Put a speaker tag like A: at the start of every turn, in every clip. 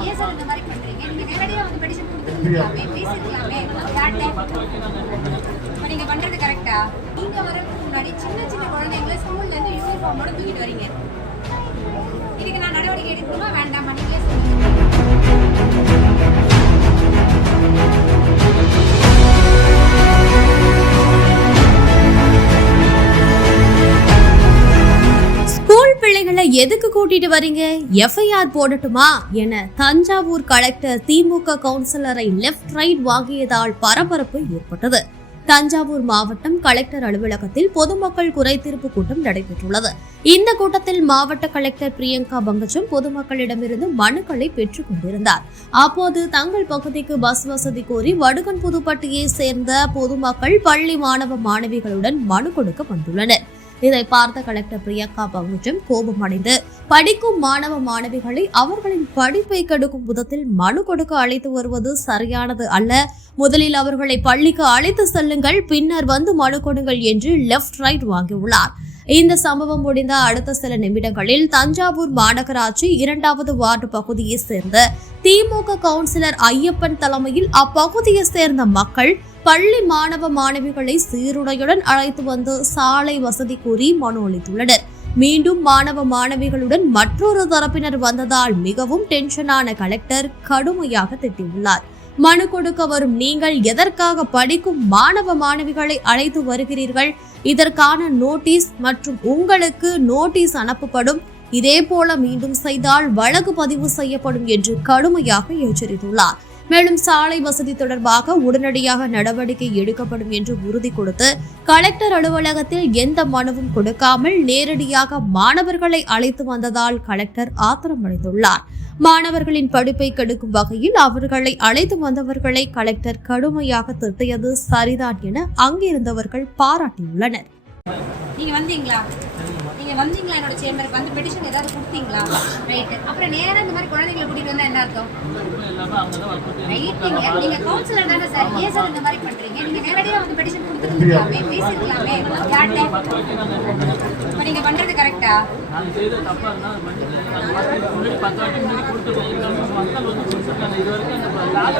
A: ஏன் சார் இந்த மாதிரி பண்றீங்க? நீங்க நேரடியா வந்து பெட்டிஷன் கொடுத்துருக்கலாமே பேசிருக்கலாமே யார்கிட்ட நீங்க பண்றது கரெக்டா நீங்க வரதுக்கு முன்னாடி சின்ன சின்ன குழந்தைங்களை ஸ்கூல்ல இருந்து யூனிஃபார்மோட தூக்கிட்டு வரீங்க. இதுக்கு நான் நடவடிக்கை எடுக்கணுமா? வேண்டாமா? நீங்களே சொல்லுங்க.
B: எதுக்கு கூட்டிட்டு வரீங்க? எஃப்ஐஆர் போடட்டுமா? என தஞ்சாவூர் கலெக்டர் திமுக கவுன்சிலரை லெஃப்ட் ரைட் வாங்கியதால் பரபரப்பு ஏற்பட்டது. தஞ்சாவூர் மாவட்டம் கலெக்டர் அலுவலகத்தில் பொதுமக்கள் குறைதீர்ப்பு கூட்டம் நடைபெற்றுள்ளது. இந்த கூட்டத்தில் மாவட்ட கலெக்டர் பிரியங்கா பங்கஜம் பொதுமக்களிடமிருந்து மனுக்களை பெற்றுக் கொண்டிருந்தார். அப்போது தங்கள் பகுதிக்கு பஸ் வசதி கோரி வடுகன் புதுப்பட்டியை சேர்ந்த பொதுமக்கள் பள்ளி மாணவ மாணவிகளுடன் மனு கொடுக்க வந்துள்ளனர். இதை பார்த்த கலெக்டர் பிரியங்கா பகுஜம் கோபமடைந்து படிக்கும் மாணவ மாணவிகளை அவர்களின் படிப்பை கெடுக்கும் விதத்தில் மனு கொடுக்க அழைத்து வருவது சரியானது அல்ல. முதலில் அவர்களை பள்ளிக்கு அழைத்து செல்லுங்கள் பின்னர் வந்து மனு கொடுங்கள் என்று லெஃப்ட் ரைட் வாங்கியுள்ளார். இந்த சம்பவம் முடிந்த அடுத்த சில நிமிடங்களில் தஞ்சாவூர் மாநகராட்சி இரண்டாவது வார்டு பகுதியை சேர்ந்த திமுக கவுன்சிலர் ஐயப்பன் தலைமையில் அப்பகுதியை சேர்ந்த மக்கள் பள்ளி மாணவ மாணவிகளை சீருடையுடன் அழைத்து வந்து சாலை வசதி கூறி மனு அளித்துள்ளனர். மீண்டும் மாணவ மாணவிகளுடன் மற்றொரு தரப்பினர் வந்ததால் மிகவும் டென்ஷனான கலெக்டர் கடுமையாக திட்டியுள்ளார். மனு கொடுக்க வரும் நீங்கள் எதற்காக படிக்கும் மாணவ மாணவிகளை அழைத்து வருகிறீர்கள்? இதற்கான நோட்டீஸ் மற்றும் உங்களுக்கு நோட்டீஸ் அனுப்பப்படும். இதே போல மீண்டும் செய்தால் வழக்கு பதிவு செய்யப்படும் என்று கடுமையாக எச்சரித்துள்ளார். மேலும் சாலை வசதி தொடர்பாக உடனடியாக நடவடிக்கை எடுக்கப்படும் என்று உறுதி கொடுத்து கலெக்டர் அலுவலகத்தில் எந்த மனுவும் கொடுக்காமல் நேரடியாக மாணவர்களை அழைத்து வந்ததால் கலெக்டர் ஆத்திரமடைந்துள்ளார். மாணவர்களின் படிப்பை கெடுக்கும் வகையில் அவர்களை அழைத்து வந்தவர்களை கலெக்டர் கடுமையாக திட்டியது சரிதான் என அங்கிருந்தவர்கள் பாராட்டியுள்ளனர்.
A: நீங்க வந்தீங்களா? நீங்க வந்தீங்களா? என்னோட சேம்பருக்கு வந்து பெட்டிஷன் ஏதாவது கொடுத்தீங்களா? ரைட் அப்புறம் நேரா இந்த மாதிரி குழந்தைங்களை கூட்டிட்டு வந்தா என்ன அர்த்தம்? ரைட் நீங்க நீங்க கவுன்சிலர் தானே சார் ஏன் சார் இந்த மாதிரி பண்றீங்க? நீங்க நேரடியா வந்து பெட்டிஷன் கொடுத்துருக்கலாமே பேசிருக்கலாமே யார்கிட்ட? இப்ப நீங்க பண்றது கரெக்டா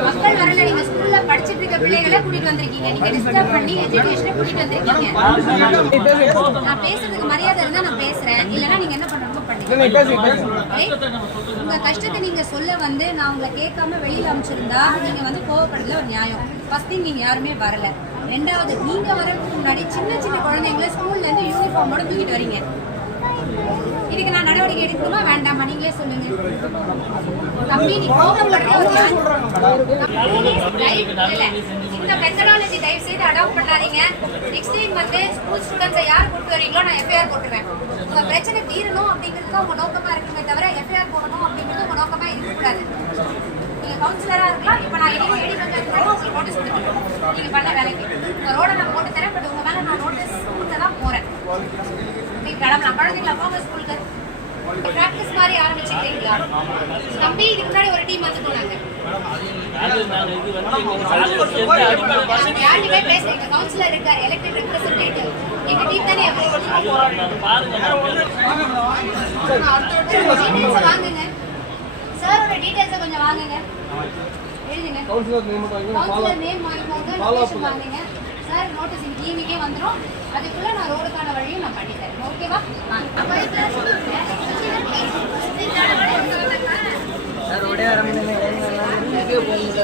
C: மக்கள்
A: வரல. நீங்க ஸ்கூல்ல படிச்சிட்டு இருக்க பிள்ளைகளை கூட்டிட்டு வந்திருக்கீங்க. நீங்க டிஸ்டர்ப் பண்ணி எஜுகேஷனை கூட்டிட்டு வந்திருக்கீங்க. நான் பேசுறதுக்கு மரியாதை இருந்தா நான் பேசுறேன். இல்லனா நீங்க என்ன பண்ணணுமோ பண்ணுங்க? உங்க கஷ்டத்தை நீங்க சொல்ல வந்து நான் உங்களை கேட்காம வெளியில அனுப்பிச்சிருந்தா நீங்க வந்து கோவப்படுறதுல ஒரு நியாயம். ஃபர்ஸ்ட் திங் நீங்க யாருமே வரல. ரெண்டாவது நீங்க வரதுக்கு முன்னாடி சின்ன சின்ன குழந்தைங்களை ஸ்கூல்ல இருந்து யூனிஃபார்மோட தூக்கிட்டு வரீங்க. இதுக்கு நான் நடவடிக்கை எடுக்கணுமா? வேண்டாமா? நீங்களே சொல்லுங்க. தம்பி நீ கோபப்படுற இந்த மெத்தடாலஜி தயவு செய்து அடாப்ட் பண்ணாதீங்க நெக்ஸ்ட் டைம் வந்து ஸ்கூல் ஸ்டூடெண்ட்ஸை யார் கூட்டு வரீங்களோ நான் எஃப்ஐஆர் போட்டுருவேன் உங்க பிரச்சனை தீரணும் அப்படிங்கிறது தான் உங்க நோக்கமா இருக்குமே தவிர எஃப்ஐஆர் போடணும் அப்படிங்கிறது உங்க நோக்கமா இருக்கக்கூடாது நீங்க கவுன்சிலரா இருக்கலாம் இப்ப நான் எதுவும் எடி உங்களுக்கு நோட்டீஸ் கொடுத்துருக்கேன் நீங்க பண்ண வேலைக்கு உங்க ரோட நான் போட்டு தரேன் பட் உங்க மேல நான் நோட்டீஸ் கொடுத்து தான் போறேன் நீங்க கிளம்பலாம் குழந்தைங்களா போங்க ஸ்கூலுக்கு மாதிரி ஆரம்பிச்சிருக்கீங்களா தம்பி இதுக்கு முன்னாடி ஒரு டீம் வந்து போனாங்க யார்கிட்டயுமே பேசல. எங்க கவுன்சிலர் இருக்காரு, elected representative. எங்க team தானே அ வாங்குங்க. Details அ கொஞ்சம் வாங்குங்க. எழுதுங்க. Name வாங்கிக்கோங்க, location வாங்குங்க. இன்னைக்கு evening ஏ வந்துரும். அதுக்குள்ள நான் ரோடுக்கான வழியும் நான் பண்ணி தரேன். ஓகேவா?